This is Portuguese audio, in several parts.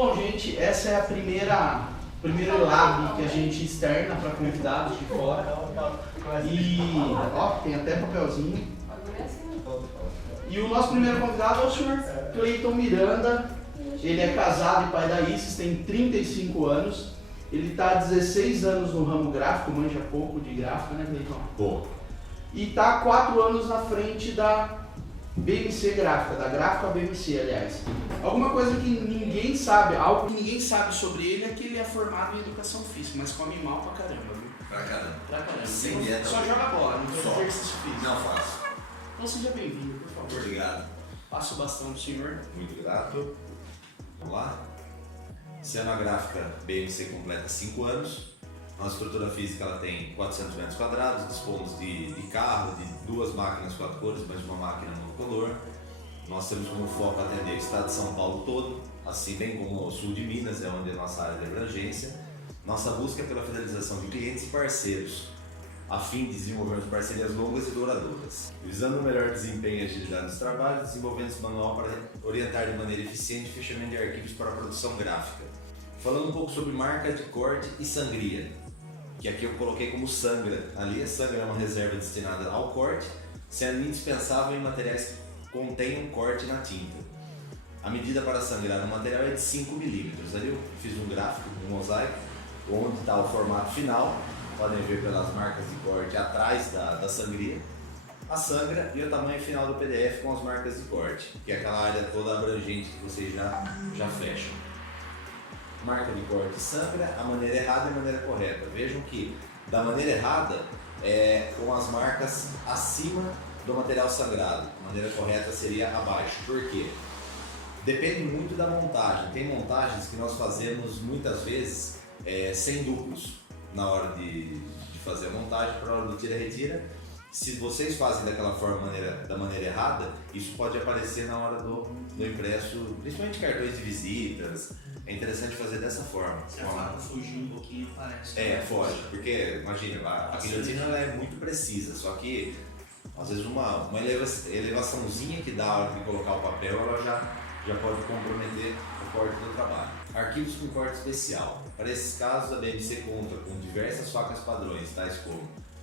Bom, gente, essa é a primeiro lab que a gente externa para convidados de fora. E, ó, tem até papelzinho. E o nosso primeiro convidado é o senhor Cleiton Miranda. Ele é casado e pai da Isis, tem 35 anos. Ele está há 16 anos no ramo gráfico, manja pouco de gráfica, né, Cleiton? Bom. E está há 4 anos na frente da BMC Gráfica, da Gráfica BMC, aliás. Alguma coisa que ninguém sabe, algo que ninguém sabe sobre ele é que ele é formado em educação física, mas come mal pra caramba, viu? Pra caramba. Pra caramba. Sem dieta. Só joga bola, não faz Só. exercício físico. Não faço. Então seja bem-vindo, por favor. Obrigado. Passa o bastão pro senhor. Muito grato. Vamos lá? Esse ano a Gráfica BMC completa 5 anos. Nossa estrutura física ela tem 400 metros quadrados, dispomos de carro, de 2 máquinas 4 cores, mais uma máquina monocolor. Nós temos como foco atender o estado de São Paulo todo, assim bem como o sul de Minas, é onde é a nossa área de abrangência. Nossa busca é pela fidelização de clientes e parceiros, a fim de desenvolvermos parcerias longas e duradouras. Visando o melhor desempenho e agilidade dos trabalhos, desenvolvendo esse manual para orientar de maneira eficiente o fechamento de arquivos para a produção gráfica. Falando um pouco sobre marca de corte e sangria, que aqui eu coloquei como sangra. Ali a sangra é uma reserva destinada ao corte, sendo indispensável em materiais que contenham corte na tinta. A medida para sangrar o material é de 5 mm. Ali eu fiz um gráfico, um mosaico, onde está o formato final. Podem ver pelas marcas de corte atrás da sangria, a sangra e o tamanho final do PDF com as marcas de corte, que é aquela área toda abrangente que vocês já fecham. Marca de corte sangra, a maneira errada e a maneira correta. Vejam que da maneira errada é com as marcas acima do material sangrado, a maneira correta seria abaixo. Por quê? Depende muito da montagem. Tem montagens que nós fazemos muitas vezes sem duplos na hora de fazer a montagem, para a hora do tira-retira. Se vocês fazem daquela forma, da maneira errada, isso pode aparecer na hora do impresso, principalmente cartões de visitas. É interessante fazer dessa forma. Se a faca fugir um pouquinho, parece. Foge, porque imagina, a guilhotina ela é muito precisa, só que às vezes uma elevaçãozinha que dá a hora de colocar o papel, ela já pode comprometer o corte do trabalho. Arquivos com corte especial. Para esses casos, a BMC conta com diversas facas padrões, tais como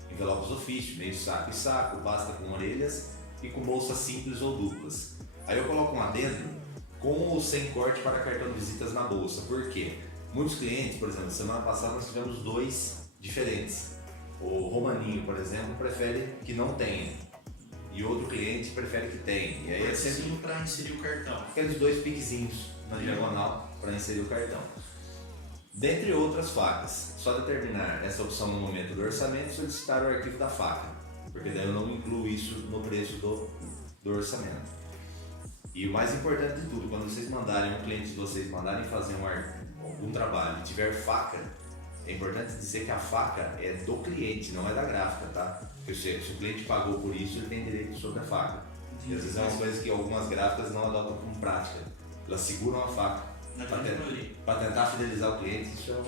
envelopes ofício, meio saco e saco, pasta com orelhas e com bolsas simples ou duplas. Aí eu coloco um adendo com ou sem corte para cartão de visitas na bolsa. Por quê? Muitos clientes, por exemplo, semana passada nós tivemos 2 diferentes. O Romaninho, por exemplo, prefere que não tenha. E outro cliente prefere que tenha. E aí é sempre para inserir o cartão. Aqueles 2 piquezinhos na diagonal para inserir o cartão. Dentre outras facas, só determinar essa opção no momento do orçamento e solicitar o arquivo da faca, porque daí eu não incluo isso no preço do orçamento. E o mais importante de tudo, quando vocês mandarem, um cliente de vocês mandarem fazer algum trabalho e tiver faca, é importante dizer que a faca é do cliente, não é da gráfica, tá? Porque se o cliente pagou por isso, ele tem direito sobre a faca. E às vezes é uma coisa que algumas gráficas não adotam como prática. Elas seguram a faca para tentar fidelizar o cliente. Isso é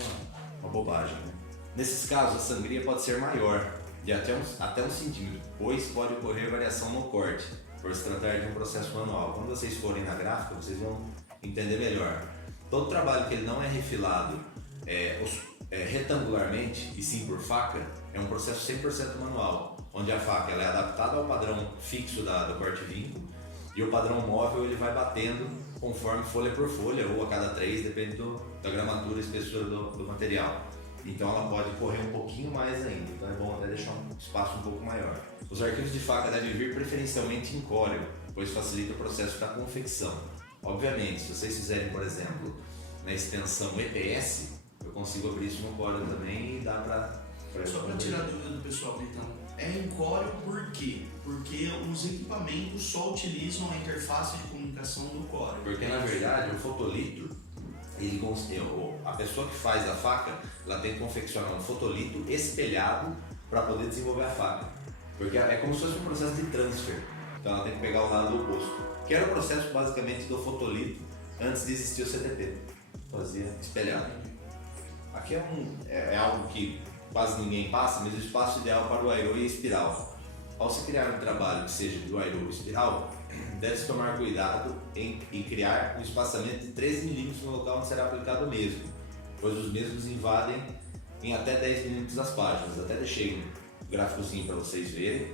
uma bobagem, né? Nesses casos, a sangria pode ser maior, de até 1 centímetro, pois pode ocorrer variação no corte, por se tratar de um processo manual. Quando vocês forem na gráfica, vocês vão entender melhor. Todo trabalho que ele não é refilado retangularmente, e sim por faca, é um processo 100% manual, onde a faca ela é adaptada ao padrão fixo do corte vinco, e o padrão móvel ele vai batendo conforme folha por folha, ou a cada 3, depende da gramatura e espessura do material. Então ela pode correr um pouquinho mais ainda, então é bom até deixar um espaço um pouco maior. Os arquivos de faca devem vir preferencialmente em Corel, pois facilita o processo da confecção. Obviamente, se vocês fizerem, por exemplo, na extensão EPS, eu consigo abrir isso no Corel também e dá para... Só para tirar a dúvida do pessoal, então, é em Corel por quê? Porque os equipamentos só utilizam a interface de comunicação do Corel. Porque na verdade o fotolito, a pessoa que faz a faca, ela tem que confeccionar um fotolito espelhado para poder desenvolver a faca. Porque é como se fosse um processo de transfer, então ela tem que pegar o lado oposto. Que era o processo basicamente do fotolito antes de existir o CTP, fazia espelhado. Aqui é algo que quase ninguém passa, mas o espaço ideal para o aero e a espiral. ao se criar um trabalho que seja do aerógrafo espiral, deve-se tomar cuidado em criar um espaçamento de 13 mm no local onde será aplicado o mesmo, pois os mesmos invadem em até 10 mm as páginas. Até deixei um gráficozinho para vocês verem.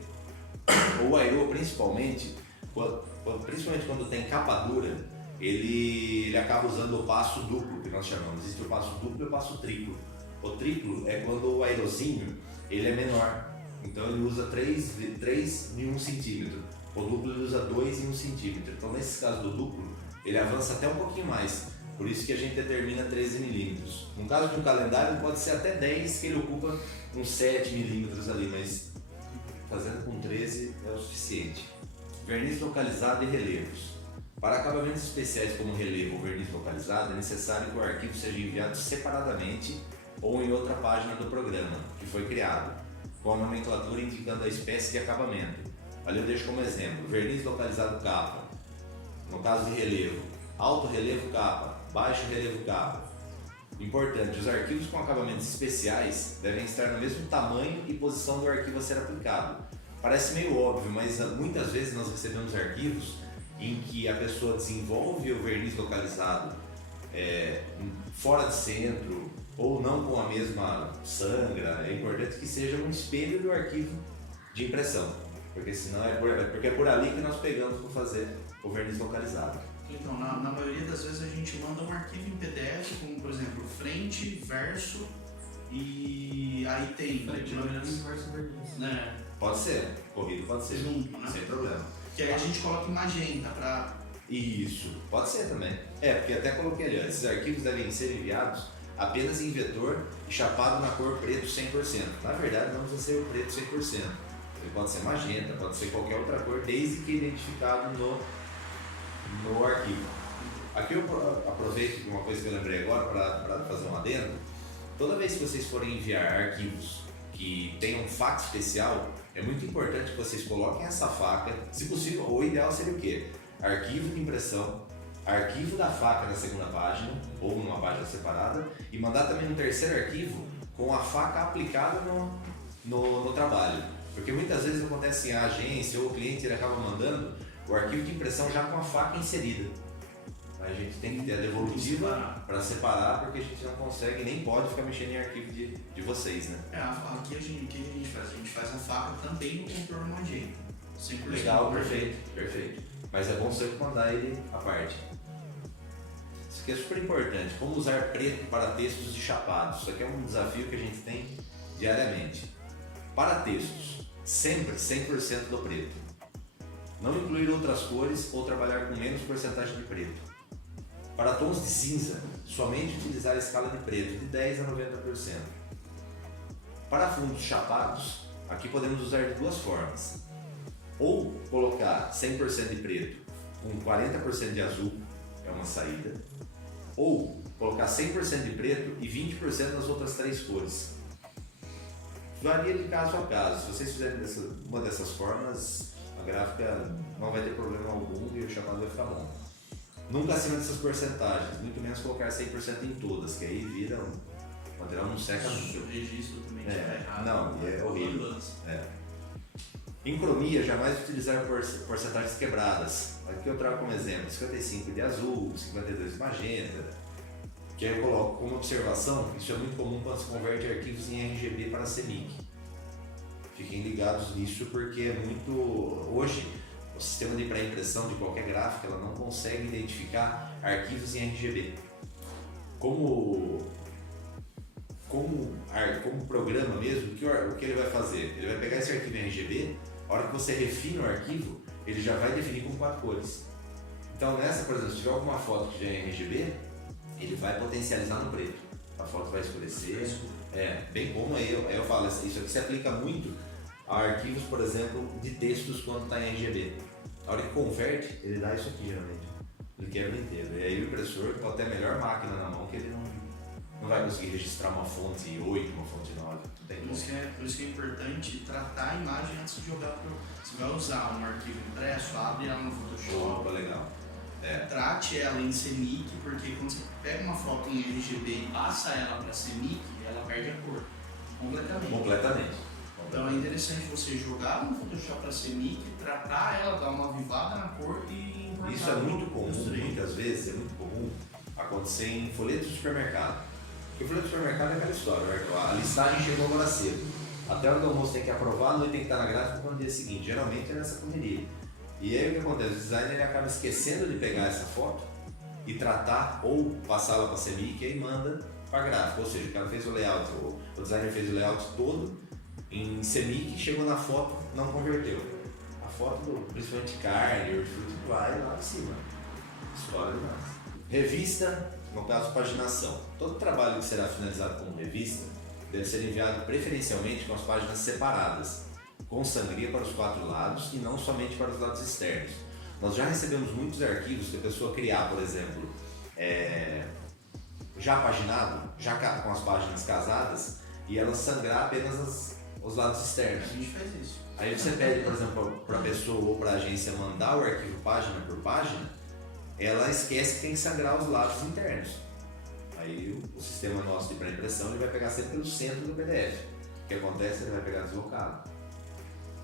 O aerô, principalmente quando tem capa dura, ele acaba usando o passo duplo, que nós chamamos. Existe o passo duplo e o passo triplo. O triplo é quando o aerozinho ele é menor, então ele usa 3 em 1 centímetro. O duplo ele usa 2 em 1 centímetro. Então, nesse caso do duplo, ele avança até um pouquinho mais. Por isso que a gente determina 13 milímetros. No caso de um calendário, pode ser até 10, que ele ocupa uns 7 milímetros ali, mas fazendo com 13 é o suficiente. Verniz localizado e relevos. Para acabamentos especiais como relevo ou verniz localizado, é necessário que o arquivo seja enviado separadamente ou em outra página do programa que foi criado, com a nomenclatura indicando a espécie de acabamento. Ali eu deixo como exemplo: verniz localizado capa, no caso de relevo, alto relevo capa, baixo relevo capa. Importante, os arquivos com acabamentos especiais devem estar no mesmo tamanho e posição do arquivo a ser aplicado. Parece meio óbvio, mas muitas vezes nós recebemos arquivos em que a pessoa desenvolve o verniz localizado fora de centro ou não com a mesma sangra. É importante que seja um espelho do arquivo de impressão, porque senão é por ali que nós pegamos para fazer o verniz localizado. Então, na maioria das vezes a gente manda um arquivo em PDF, como por exemplo frente, verso, e aí tem verso verniz. Né? Pode ser, corrido pode ser, junto, né? Sem problema. Que aí a gente coloca em magenta para... Isso, pode ser também. Porque até coloquei ali, esses arquivos devem ser enviados apenas em vetor e chapado na cor preto 100%. Na verdade, não precisa ser o preto 100%. Ele pode ser magenta, pode ser qualquer outra cor, desde que identificado no arquivo. Aqui eu aproveito uma coisa que eu lembrei agora para fazer um adendo. Toda vez que vocês forem enviar arquivos que tenham faca especial, é muito importante que vocês coloquem essa faca, se possível, o ideal seria o quê? Arquivo de impressão, arquivo da faca na segunda página, ou numa página separada, e mandar também um terceiro arquivo com a faca aplicada no trabalho. Porque muitas vezes acontece em a agência ou o cliente ele acaba mandando o arquivo de impressão já com a faca inserida. A gente tem que ter a devolutiva para separar, porque a gente não consegue nem pode ficar mexendo em arquivo de vocês, né? Aqui o que a gente faz? A gente faz a faca também no contorno magenta. 100% Legal, perfeito. Mas é bom sempre mandar ele à parte. Isso aqui é super importante. Como usar preto para textos de chapados. Isso aqui é um desafio que a gente tem diariamente. Para textos, sempre 100% do preto. Não incluir outras cores ou trabalhar com menos porcentagem de preto. Para tons de cinza, somente utilizar a escala de preto de 10 a 90%. Para fundos chapados, aqui podemos usar de duas formas. Ou colocar 100% de preto com 40% de azul, é uma saída. Ou colocar 100% de preto e 20% das outras três cores. Varia de caso a caso. Se vocês fizerem uma dessas formas, a gráfica não vai ter problema algum e o chapado vai ficar bom. Nunca acima dessas porcentagens, muito menos colocar 100% em todas, que aí vira o material não seca nunca. O registro também está errado. Não, é horrível. Em cromia, jamais utilizar porcentagens quebradas. Aqui eu trago como exemplo 55 de azul, 52 de magenta, que aí eu coloco como observação. Isso é muito comum quando se converte arquivos em RGB para CMYK. Fiquem ligados nisso, porque é muito... Hoje, o sistema de pré-impressão de qualquer gráfica ela não consegue identificar arquivos em RGB. Como programa mesmo, o que ele vai fazer? Ele vai pegar esse arquivo em RGB, a hora que você refina o arquivo, ele já vai definir com 4 cores. Então nessa, por exemplo, se tiver alguma foto que já é em RGB, ele vai potencializar no preto. A foto vai escurecer, bem como aí eu falo, isso aqui se aplica muito a arquivos, por exemplo, de textos quando está em RGB. A hora que converte, ele dá isso aqui geralmente. Ele quebra inteiro. E aí o impressor pode ter a melhor máquina na mão que ele não vai conseguir registrar uma fonte 8, uma fonte 9. Por isso que é importante tratar a imagem antes de jogar para. Você vai usar um arquivo impresso, abre ela no Photoshop. Opa, legal. Trate ela em CMYK, porque quando você pega uma foto em RGB e passa ela para CMYK, ela perde a cor completamente. Então é interessante você jogar no Photoshop para CMYK, tratar ela, dar uma avivada na cor e importar. Isso é muito comum, Illustrator. muitas vezes é muito comum acontecer em folhetos de supermercado. Porque o folheto de supermercado é aquela história, né? A listagem chegou agora cedo. Até a hora do almoço tem que aprovar, a noite tem que estar na gráfica no dia seguinte. Geralmente é nessa correria. E aí o que acontece? O designer ele acaba esquecendo de pegar essa foto e tratar ou passá-la para a CMYK e aí manda para a gráfica. Ou seja, o cara fez o layout, o designer fez o layout todo em CMYK, chegou na foto, não converteu. A foto, principalmente carne, hortifruti, vai lá em cima. História demais. Revista, no caso, paginação. Todo trabalho que será finalizado como revista deve ser enviado preferencialmente com as páginas separadas, com sangria para os 4 lados e não somente para os lados externos. Nós já recebemos muitos arquivos que a pessoa criar, por exemplo, já paginado, já com as páginas casadas, e ela sangrar apenas os lados externos. A gente faz isso. Aí você pede, por exemplo, para a pessoa ou para a agência mandar o arquivo página por página, ela esquece que tem que sangrar os lados internos. Aí o sistema nosso de pré-impressão ele vai pegar sempre pelo centro do PDF. O que acontece? Ele vai pegar deslocado.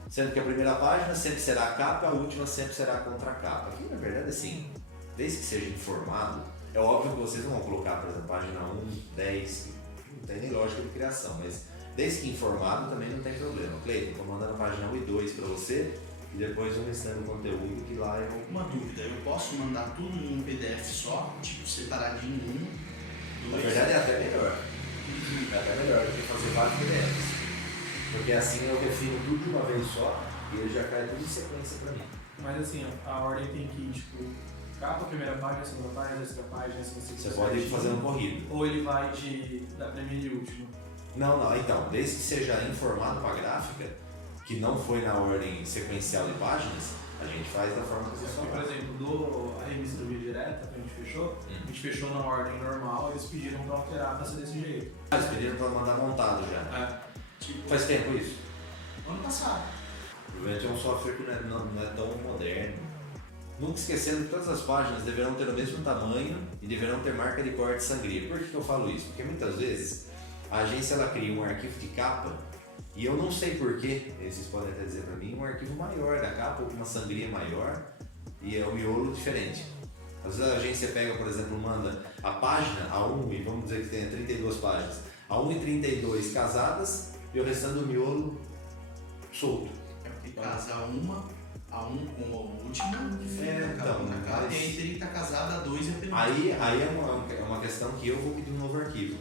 Sendo que a primeira página sempre será a capa, a última sempre será a contracapa. Aqui, na verdade, assim, desde que seja informado, é óbvio que vocês não vão colocar, por exemplo, página 1, 10, não tem nem lógica de criação, mas desde que informado também não tem problema. Cleiton, estou mandando a página 1 e 2 para você e depois o restante do conteúdo que lá eu... Uma dúvida, eu posso mandar tudo em um PDF só, tipo separadinho em um, Na dois? verdade é até melhor. É até melhor do que fazer vários PDFs. Porque assim eu defino tudo de uma vez só e ele já cai tudo em sequência para mim. Mas assim, a ordem tem que ir, tipo, capa, primeira página, segunda página, terceira página, assim, Você pode ir fazendo corrido. Ou ele vai da primeira e última? Não, então, desde que seja informado para a gráfica, que não foi na ordem sequencial de páginas, a gente faz da forma que vocês Por falaram. exemplo, a revista do Via Direta, que a gente fechou, a gente fechou na ordem normal, eles pediram pra alterar pra ser desse jeito. Eles pediram para mandar montado já. Tipo, Faz tempo isso? ano passado. Provavelmente é um software que não é tão moderno. Nunca esquecendo que todas as páginas deverão ter o mesmo tamanho e deverão ter marca de corte e sangria. Por que eu falo isso? Porque muitas vezes a agência ela cria um arquivo de capa e eu não sei porquê, vocês podem até dizer para mim, um arquivo maior da capa ou com uma sangria maior e é o miolo diferente. Às vezes a agência pega, por exemplo, manda a página A1 e vamos dizer que tenha 32 páginas, A1 e 32 casadas e o restante do miolo solto. É porque casa a um com a última, então, na capa, mas- e aí teria que estar casada a 2 e a penúltima. Aí é uma questão que eu vou pedir um novo arquivo.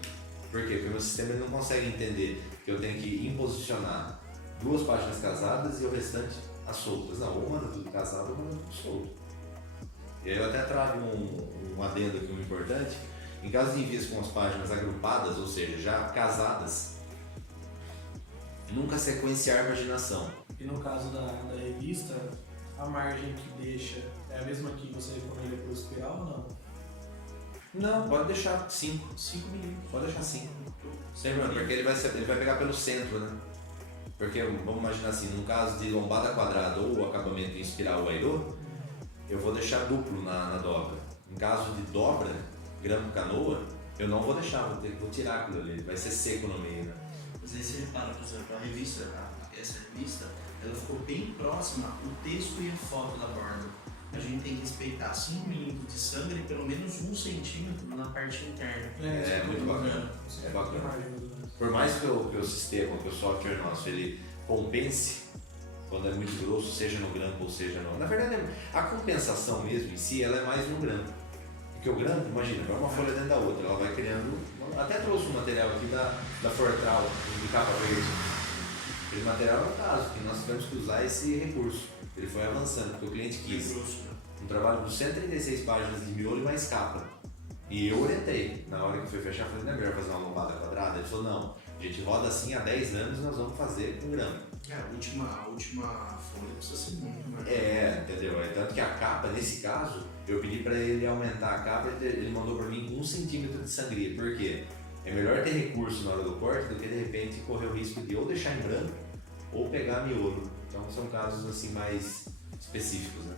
Por quê? Porque o meu sistema ele não consegue entender que eu tenho que imposicionar 2 páginas casadas e o restante as soltas. Não, ou manda tudo casado ou manda tudo solto. E aí eu até trago um adendo aqui, um importante. Em caso de envios com as páginas agrupadas, ou seja, já casadas, nunca sequenciar paginação. E no caso da revista, a margem que deixa é a mesma que você recomenda para o espiral ou não? Não, pode deixar 5. 5 milímetros. Pode deixar 5. Sem problema, porque ele vai pegar pelo centro, né? Porque vamos imaginar assim, no caso de lombada quadrada ou acabamento em espiral ou airô, eu vou deixar duplo na dobra. Em caso de dobra, grampo canoa, eu não vou deixar, vou tirar aquilo ali, vai ser seco no meio, né? Mas aí você repara, por exemplo, a revista, essa revista, ela ficou bem próxima o texto e a foto da borda. A gente tem que respeitar 5 milímetros de sangue e pelo menos 1 centímetro na parte interna. É muito bacana. É bacana. Por mais que o sistema, que o software nosso, ele compense quando é muito grosso, seja no grampo ou seja no... Na verdade, a compensação mesmo em si, ela é mais no grampo. Porque o grampo, imagina, vai uma folha dentro da outra, ela vai criando... Até trouxe um material aqui da Fortral, de capa verde. Aquele material é um caso, que nós tivemos que usar esse recurso. Ele foi avançando, porque o cliente quis um trabalho com 136 páginas de miolo e mais capa. E eu orientei. Na hora que foi fechar, eu falei, não é melhor fazer uma lombada quadrada? Ele falou, não, a gente roda assim há 10 anos e nós vamos fazer com grampo. A última folha precisa ser muito maior. Entendeu? Tanto que a capa, nesse caso, eu pedi para ele aumentar a capa, ele mandou para mim 1 centímetro de sangria. Por quê? É melhor ter recurso na hora do corte do que de repente correr o risco de ou deixar em branco ou pegar miolo. Então são casos assim mais específicos, né?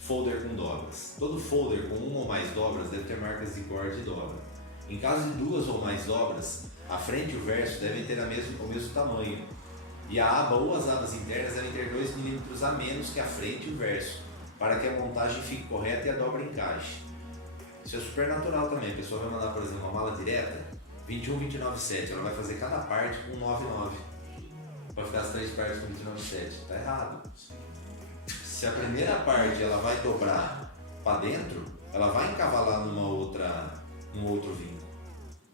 Folder com dobras. Todo folder com 1 ou mais dobras deve ter marcas de corte e dobra. Em caso de 2 ou mais dobras, a frente e o verso devem ter o mesmo tamanho. E a aba ou as abas internas devem ter 2 mm a menos que a frente e o verso, para que a montagem fique correta e a dobra encaixe. Isso é super natural também. A pessoa vai mandar, por exemplo, uma mala direta, 21, 29, 7. Ela vai fazer cada parte com 9,9. Vai ficar as 3 partes com 29,7. Tá errado. Se a primeira parte ela vai dobrar para dentro, ela vai encavalar num outro vinco.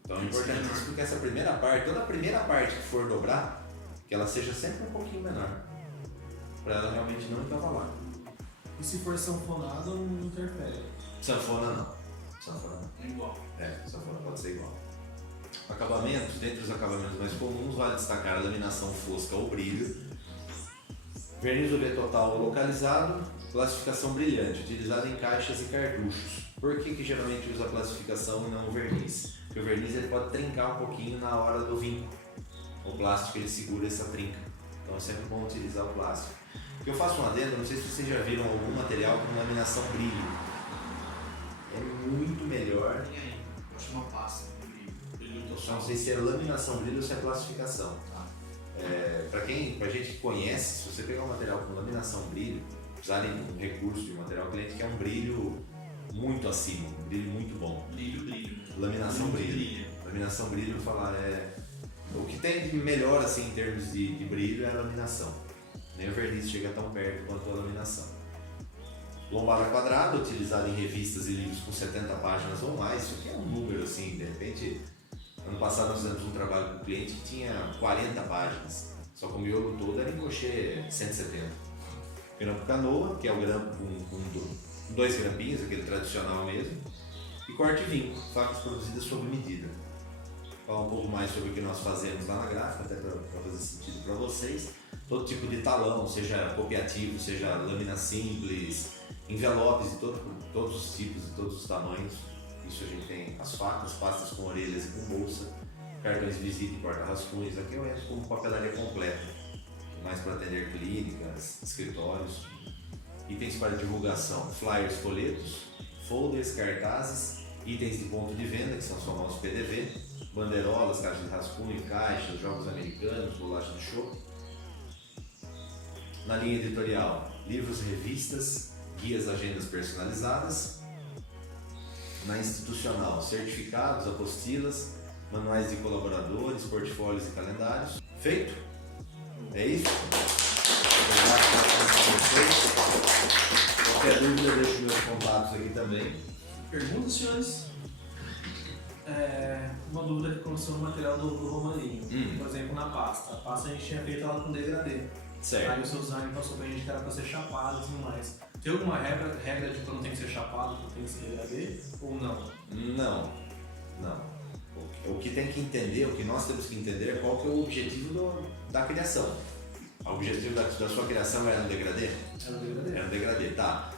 Então é importante isso, porque essa primeira parte, toda a primeira parte que for dobrar, que ela seja sempre um pouquinho menor, para ela realmente não encavalar. E se for sanfonado, não interfere? Sanfona não. Sanfona não. É igual. Sanfona pode ser igual. Acabamentos, dentre os acabamentos mais comuns, vale destacar a laminação fosca ou brilho, verniz UV total ou localizado, classificação brilhante, utilizada em caixas e cartuchos. Por que geralmente usa a classificação e não o verniz? Porque o verniz ele pode trincar um pouquinho na hora do vinco. O plástico ele segura essa trinca. Então é sempre bom utilizar o plástico. Eu faço um adendo, não sei se vocês já viram algum material com laminação brilho. É muito melhor. E aí? Eu acho uma pasta de brilho. Eu só não sei se é laminação brilho ou se é classificação. Pra gente que conhece, se você pegar um material com laminação brilho, usarem um recurso de um material cliente que é um brilho muito acima, um brilho muito bom. Brilho. Laminação brilho. Laminação brilho, falar o que tem de melhor assim em termos de brilho é a laminação. Nem o verniz chega tão perto quanto a laminação. Lombada quadrada, utilizada em revistas e livros com 70 páginas ou mais. Isso aqui é um número assim, de repente. Ano passado nós fizemos um trabalho com um cliente que tinha 40 páginas, só que o miolo todo era em crochê 170. Grampo canoa, que é o grampo com 2 grampinhos, aquele tradicional mesmo, e corte vinco, facas produzidas sob medida. Falar um pouco mais sobre o que nós fazemos lá na gráfica, até para fazer sentido para vocês. Todo tipo de talão, seja copiativo, seja lâmina simples, envelopes de todos os tipos e todos os tamanhos. Isso a gente tem as facas, pastas com orelhas e com bolsa, cartões de visita e porta-rascunhos. Aqui eu entro como papelaria completa, mais para atender clínicas, escritórios. Itens para divulgação, flyers, folhetos, folders, cartazes, itens de ponto de venda, que são os famosos PDV, bandeirolas, caixas de rascunho, caixas, jogos americanos, bolacha de chopp. Na linha editorial, livros, revistas, guias, agendas personalizadas. Na institucional, certificados, apostilas, manuais de colaboradores, portfólios e calendários. Feito? É isso? Obrigado por vocês. Qualquer dúvida, deixo meus contatos aqui também. Perguntas, senhores? Uma dúvida que começou no material do Romaninho. Por exemplo, na pasta. A pasta a gente tinha feito ela com degradê. Certo. Aí o seu design passou pra gente que era pra ser chapado e tudo mais. Tem alguma regra de quando tem que ser chapado, quando tem que ser degradê? Ou não? Não. O que tem que entender, o que nós temos que entender é qual que é o objetivo da criação. O objetivo da sua criação era no degradê? Era no degradê. Era no degradê, tá.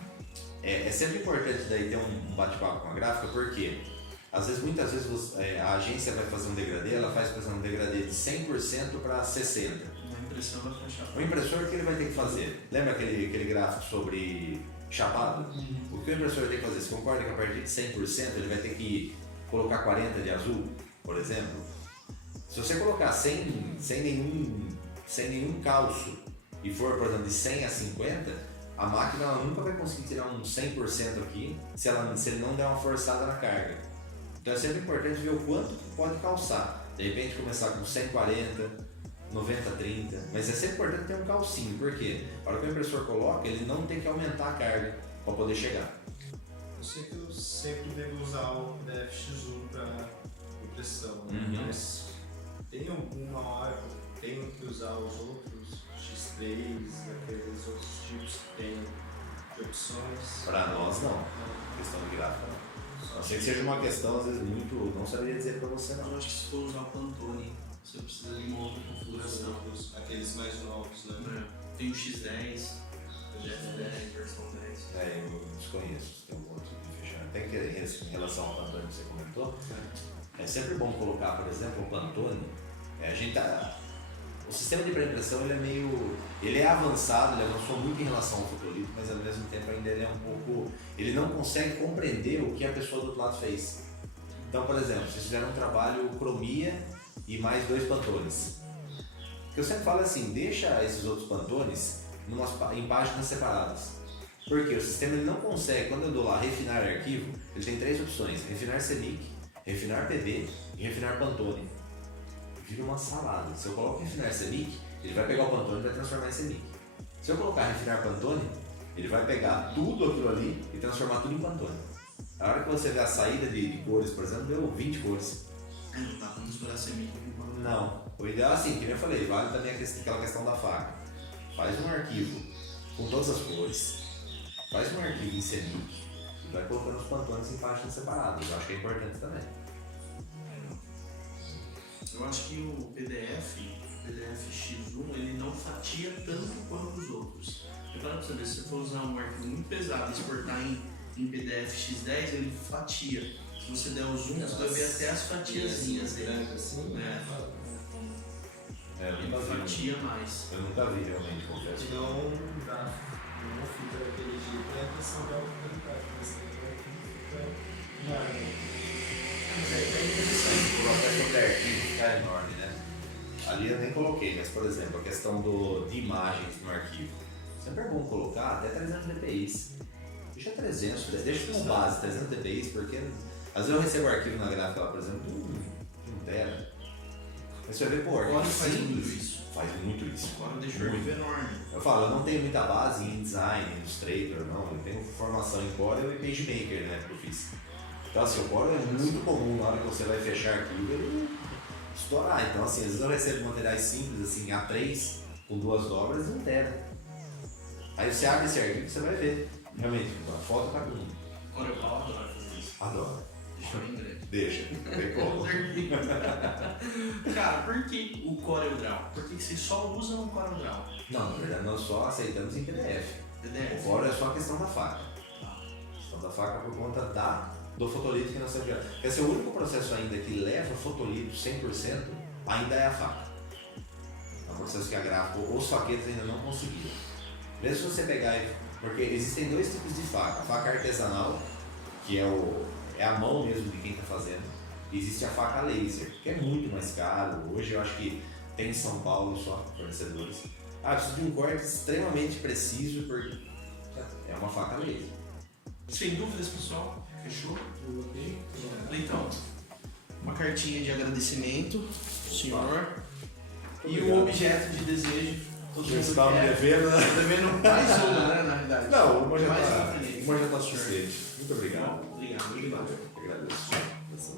É sempre importante daí ter um bate-papo com a gráfica, porque muitas vezes a agência vai fazer um degradê, ela faz, por exemplo, um degradê de 100% para 60%. O impressor, o que ele vai ter que fazer? Lembra aquele gráfico sobre chapado? O que o impressor vai ter que fazer? Você concorda que a partir de 100% ele vai ter que colocar 40 de azul, por exemplo? Se você colocar sem nenhum calço e for, por exemplo, de 100 a 50, a máquina ela nunca vai conseguir tirar um 100% aqui se ele não der uma forçada na carga. Então é sempre importante ver o quanto pode calçar. De repente começar com 140, 90-30, mas é sempre importante ter um calcinho, porque a hora que o impressor coloca, ele não tem que aumentar a carga para poder chegar. Eu sei que eu sempre devo usar o DFX1 para impressão, mas tem alguma hora que eu tenho que usar os outros X3, aqueles outros tipos que tem de opções? Para nós não, questão de gráfica não. A não ser que seja uma questão, às vezes, muito. Não saberia dizer para você não. Eu acho que se for usar o Pantone, você precisa de uma outra configuração. Aqueles mais novos, né? Tem o X10, o GF10, versão 10. Eu desconheço, tem algum outro de fechar. Tem que em relação ao Pantone que você comentou. É sempre bom colocar, por exemplo, o Pantone. O sistema de pré-impressão ele é avançado, ele avançou muito em relação ao fotolito, mas ao mesmo tempo ainda ele é um pouco. Ele não consegue compreender o que a pessoa do outro lado fez. Então, por exemplo, vocês fizeram um trabalho cromia e mais 2 Pantones. que eu sempre falo é assim, deixa esses outros pantones em páginas separadas. Porque o sistema ele não consegue, quando eu dou lá refinar arquivo, ele tem 3 opções: refinar CMYK, refinar PB e refinar Pantone. Vira uma salada. Se eu coloco refinar CMYK, ele vai pegar o Pantone e vai transformar em CMYK. Se eu colocar refinar Pantone, ele vai pegar tudo aquilo ali e transformar tudo em Pantone. A hora que você vê a saída de cores, por exemplo, deu 20 cores. Não dá pra misturar CMYK com Pantone. Não. O ideal é assim, que nem eu falei, vale também aquela questão da faca. Faz um arquivo com todas as cores, faz um arquivo em CMYK e vai colocando os Pantones em páginas separadas. Eu acho que é importante também. Eu acho que o PDF X1, ele não fatia tanto quanto os outros. Repara pra você ver, se você for usar um arquivo muito pesado e exportar em PDF X10, ele fatia. Se você der o zoom, você vai ver até as fatiazinhas dele. Assim, Eu nunca Ele vi. fatia mais. Eu nunca vi realmente, confesso. Se não dá uma fita daquele jeito, é a questão de autoridade. Mas É interessante, por a questão de arquivo ficar enorme, né? Ali eu nem coloquei, mas por exemplo, a questão de imagens no arquivo. Sempre é bom colocar até 300 dpi. Deixa 300, deixa como base 300 dpi, porque às vezes eu recebo arquivo na gráfica lá, por exemplo, de 1 tera. Mas você vai ver, pô, Agora arquivo faz simples. muito isso. Faz muito isso. Agora deixa o arquivo enorme. Eu falo, eu não tenho muita base em design, em Illustrator, não. Eu tenho formação em Corel e PageMaker, né, que eu fiz. Então assim, o Corel é muito comum na hora que você vai fechar arquivo, ele estourar. Então assim, às vezes eu recebo materiais simples, assim, A3, com 2 dobras e 1 tera. Aí você abre esse arquivo e você vai ver. Realmente, a foto tá com... Agora eu adoro fazer isso. Adoro. Deixa bem grande. Deixa, não tem como. Cara, por que o CorelDRAW? Por que vocês só usam o CorelDRAW? Não, na verdade nós só aceitamos em PDF. PDF? O Corel é só a questão da faca. A questão da faca por conta do fotolito que nós estamos vendo. Porque esse é o único processo ainda que leva fotolito 100%, ainda é a faca. É um processo que a gráfica, os faquetos ainda não conseguiram. Mesmo se você pegar, porque existem 2 tipos de faca. A faca artesanal, que é a mão mesmo de quem está fazendo. E existe a faca laser, que é muito mais caro. Hoje eu acho que tem em São Paulo só fornecedores. Ah, preciso de um corte extremamente preciso, porque é uma faca laser. Sem dúvidas, pessoal. Fechou? Então, uma cartinha de agradecimento, senhor. E o objeto de desejo. Todo mundo quer. devendo, né? Devendo mais uma, né, na realidade. Não, uma já mais está uma. suficiente. Muito obrigado. Obrigado. Eu agradeço.